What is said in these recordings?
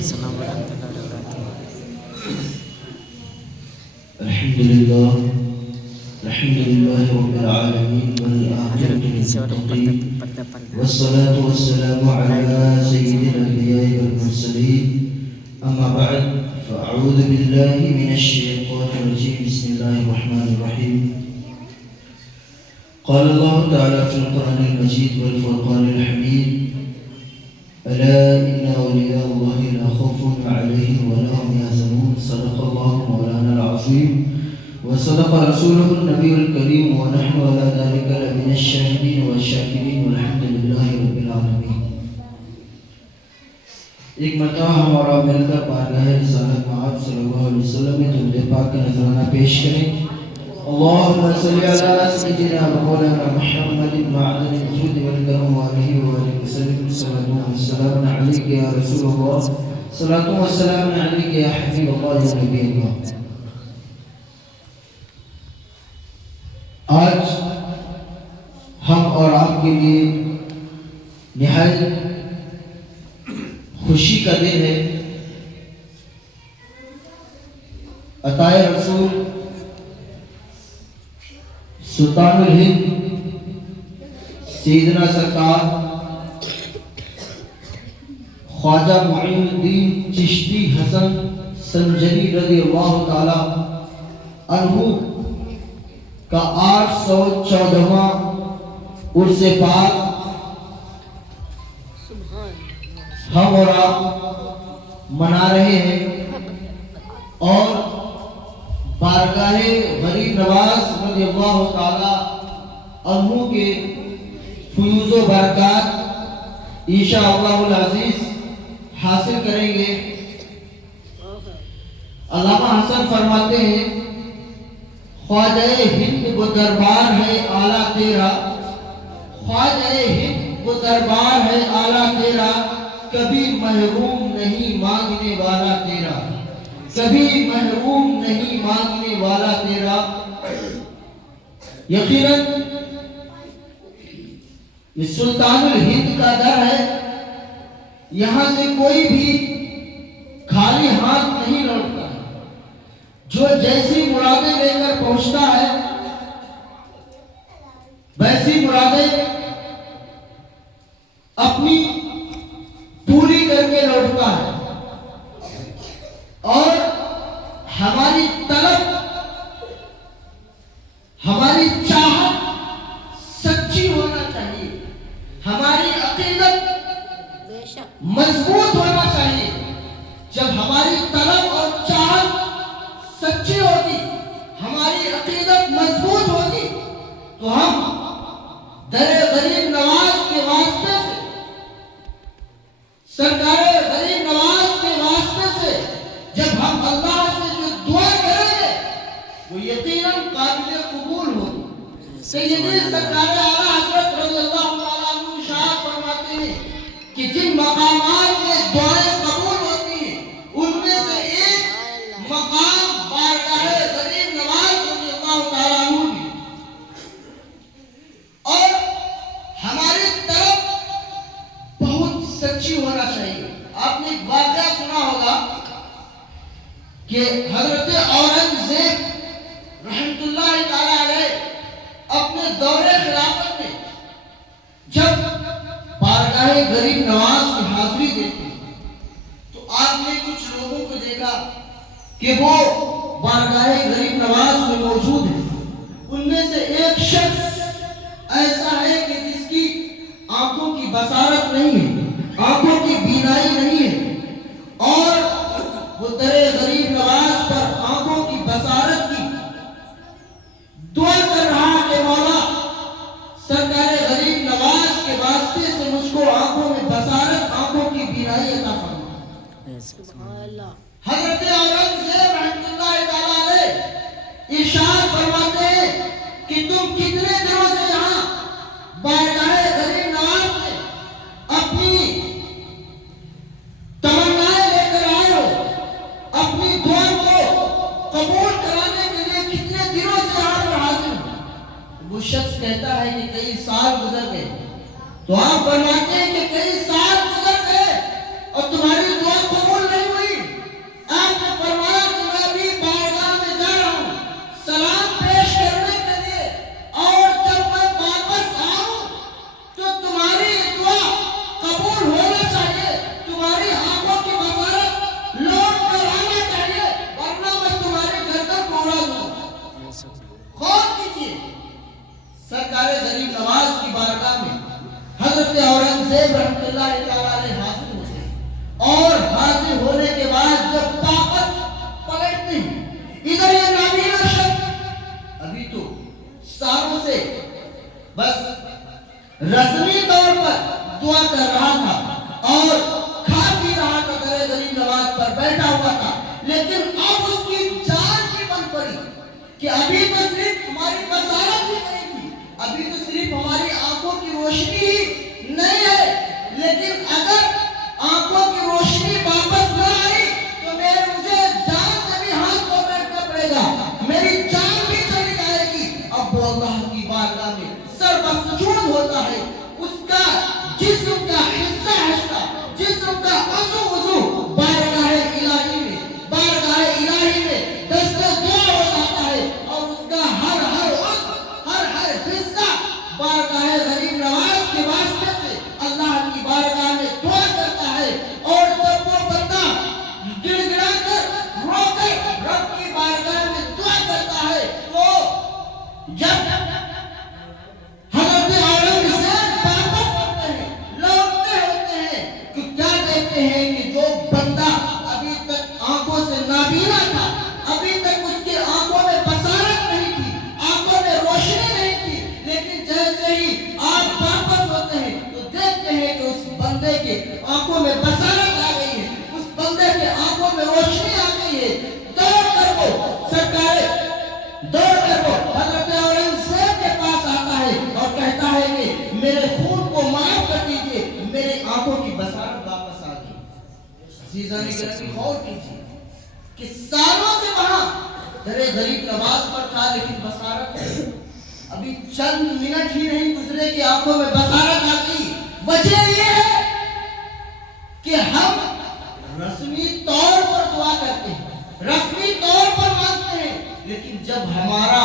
السلام ورحمۃ اللہ وبرکاتہ۔ الحمدللہ رب العالمین حضرت پیچھے والعاقبۃ والوں للمتقین پردہ پردہ والصلاة والسلام على سید الانبیاء والمرسلین اما بعد فاعوذ باللہ من الشیطان الرجیم بسم اللہ الرحمن الرحیم قال اللہ تعالی فی القرآن المجید والفرقان الحمید ألا إن أولياء الله لا خوف عليهم ولا هم يحزنون صدق الله مولانا العظيم وصدق رسوله النبي الكريم ونحن على ذلك لمن الشاهدين والشاكرين والحمد لله رب العالمين۔ ایک مرتبہ ہم اور آپ مل کر بارگاہ رسالت مآب صلی اللہ علیہ وسلم میں درود پاک کا نذرانہ پیش کریں۔ اللهم صل على سيدنا مولانا محمد معدن الجود والكرم وآله وآله وسلم صلاة والسلام عليك يا رسول الله صلاة والسلام عليك يا حبيب الله يا نبي الله۔ آج ہم اور آپ کے لیے نہایت خوشی کا دن ہے۔ عطائے رسول سلطان الہند سیدنا سرکار خواجہ معین الدین چشتی حسن سنجری رضی اللہ تعالی عنہ کا 814واں عرس پاک ہم اور آپ منا رہے ہیں، اور بارگاہ غریب نواز رضی اللہ تعالی عنہ کے فیوز و برکات انشاءاللہ العزیز حاصل کریں گے۔ علامہ حسن فرماتے ہیں، خواجہ ہند وہ دربار ہے اعلیٰ تیرا، خواجہ ہند وہ دربار ہے اعلیٰ تیرا، کبھی محروم نہیں مانگنے والا تیرا، کبھی محروم نہیں مانگنے والا تیرا۔ یقیناً یہ سلطان الہند کا در ہے، یہاں سے کوئی بھی خالی ہاتھ نہیں لوٹتا ہے، جو جیسی مرادیں لے کر پہنچتا ہے ویسی مرادیں اپنی پوری کر کے لوٹتا ہے، اور ہماری طلب، ہماری چاہت سچی ہونا چاہیے، ہماری عقیدت مضبوط ہونا چاہیے۔ جب ہماری طلب اور چاہت سچی ہوگی، ہماری عقیدت مضبوط ہوگی، تو ہم در غریب نواز کے واسطے سے، سرکار غریب نواز کے واسطے سے جب ہم اللہ سے جو دعا کریں گے وہ یقیناً قابل قبول ہوگی۔ سیدی سرکار اعلیٰ حضرت رضی اللہ تعالیٰ عنہ ارشاد فرماتے ہیں کہ جن مقامات میں دعائیں قبول ہوتی ہیں ان میں سے ایک مقام بارگاہ غریب نواز رضی اللہ تعالیٰ عنہ کی، اور ہماری طرف بہت سچی ہونا چاہیے۔ آپ نے ایک واقعہ سنا ہوگا کہ حضرت اورنگزیب رحمت اللہ تعالی علیہ اپنے دور خلافت میں جب بارگاہ غریب نواز کی حاضری دیتے تو آپ نے کچھ لوگوں کو دیکھا کہ وہ بارگاہ غریب نواز میں موجود ہیں۔ ان میں سے ایک شخص ایسا ہے کہ جس کی آنکھوں کی بصارت نہیں ہے، آنکھوں کی بینائی نہیں ہے، اور وہ در غریب نواز پر آنکھوں کی بصارت کی دعا کر رہا کہ مولا سرکار غریب نواز کے واسطے سے مجھ کو آنکھوں میں بصارت، آنکھوں کی بینائی عطا فرما۔ حضرت اورنگزیب رحمۃ اللہ تعالی علیہ ارشاد فرماتے ہیں کہ تم کتنے دنوں سے یہاں بارگاہ غریب نواز میں اپنی تمنائیں لے کر آئے ہو، اپنی دعا کو قبول کرانے کے لیے کتنے دنوں سے یہاں پر حاضر ہو؟ وہ شخص کہتا ہے کہ کئی سال گزر گئے۔ تو آپ فرماتے ہیں کہ کئی سال گزر گئے اور تمہاری دعا قبول نہیں لیکن اب اس کی جان کی بن پڑی کہ ابھی تو صرف ہماری بصارت ہی نہیں تھی، ابھی تو صرف ہماری آنکھوں کی روشنی ہی نہیں ہے، لیکن اگر آنکھوں کی روشنی واپس نہ آئی تو مجھے جان سے بھی ہاتھ دھو بیٹھنا پڑے گا، میری جان بھی چلی جائے گی۔ اب وہ اللہ کی بارگاہ میں سر بسجود ہوتا ہے، اس کا جسم کا حصہ جسم کا عضو بارگاہ الہی میں دست دعا ہو جاتا ہے، اور اس کا ہر حصہ بارگاہ غریب نواز کے واسطے سے اللہ کی بارگاہ میں دعا کرتا ہے۔ اور جب وہ بندہ گڑ گڑا کر رو کر رب کی بارگاہ میں دعا کرتا ہے تو جب حضرت اورنگزیب واپس ہوتے ہیں، لوٹتے ہوتے ہیں، تو کیا کہتے ہیں کہ جو بندہ ابھی تک آنکھوں سے نابینا تھا، ابھی تک اس کی آنکھوں میں بصارت نہیں تھی، آنکھوں میں روشنی نہیں تھی، لیکن جیسے ہی آپ واپس ہوتے ہیں تو دیکھتے ہیں کہ اس بندے کے آنکھوں میں بصارت آ گئی ہے، اس بندے کے آنکھوں میں روشنی آ گئی ہے۔ دوڑ کر وہ حضرت اورنگزیب کے پاس آتا ہے اور کہتا ہے کہ میرے خون کو معاف کر دیجئے، میری آنکھوں کی بصارت واپس آ گئی۔ عزیزان گرامی غور کیجیے کہ سالوں سے وہاں در غریب نواز پر تھا، لیکن بصارت ابھی چند منٹ ہی نہیں گزرے کہ آنکھوں میں بصارت آ گئی۔ وجہ یہ ہے کہ ہم رسمی طور پر دعا کرتے ہیں، رسمی طور پر مانگتے ہیں، لیکن جب ہمارا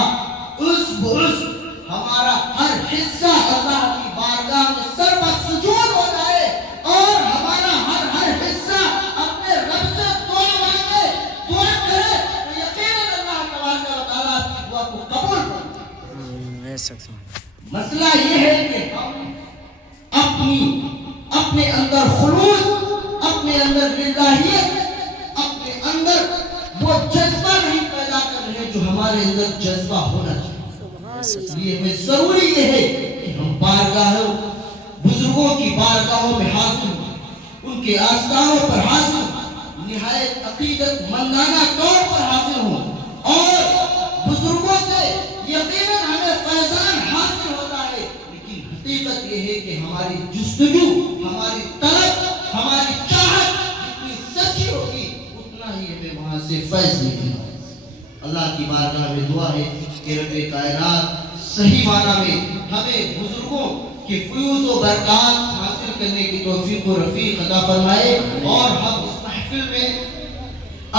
ہمارا ہر حصہ اللہ کی بارگاہ میں سر بسجود ہو جائے اور ہمارا ہر حصہ اپنے رب سے دعا مانگے، دعا کرے، تو یقیناً اللہ تبارک و تعالیٰ آپ کی دعا کو قبول کرے۔ مسئلہ یہ ہے کہ ہم اپنے اندر خلوص، اپنے اندر للہیت، اپنے اندر وہ جذبہ نہیں پیدا کر رہے جو ہمارے اندر جذبہ ہونا چاہیے۔ اس لیے ہمیں ضروری یہ ہے کہ ہم بزرگوں کی بارگاہوں میں حاضر ہوں، ان کے آستانوں پر حاضر ہوں، نہایت عقیدت مندانہ طور پر حاضر ہوں، اور بزرگوں سے یقیناً ہمیں فیضان حاصل ہوتا ہے، لیکن حقیقت یہ ہے کہ ہماری جستجو، ہماری طلب، ہماری چاہت جتنی سچی ہوگی اتنا ہی ہمیں وہاں سے فیض ملے گا۔ اللہ کی بارگاہ میں دعا ہے کہ رب کائنات صحیح معنی میں ہمیں بزرگوں کی فیوز و برکات حاصل کرنے کی توفیق و رفیق عطا فرمائے، اور ہم اس محفل میں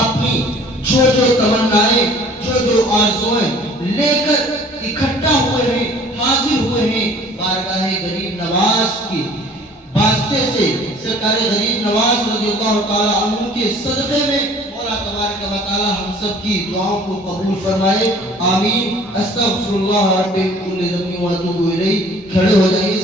اپنی جو تمنائیں، جو آرزویں لے کر اکٹھا ہوئے ہیں، حاضر ہوئے ہیں، بارگاہ غریب نواز کی واسطے سے سرکار غریب نواز رضی اللہ تعالی عنہ کے صدقے میں مولا تبارک و تعالی ہم سب کی دعاؤں کو قبول فرمائے، آمین۔ استغفر اللہ رب کل ذنب و اتوب الیہ۔ کھڑے ہو جائیے۔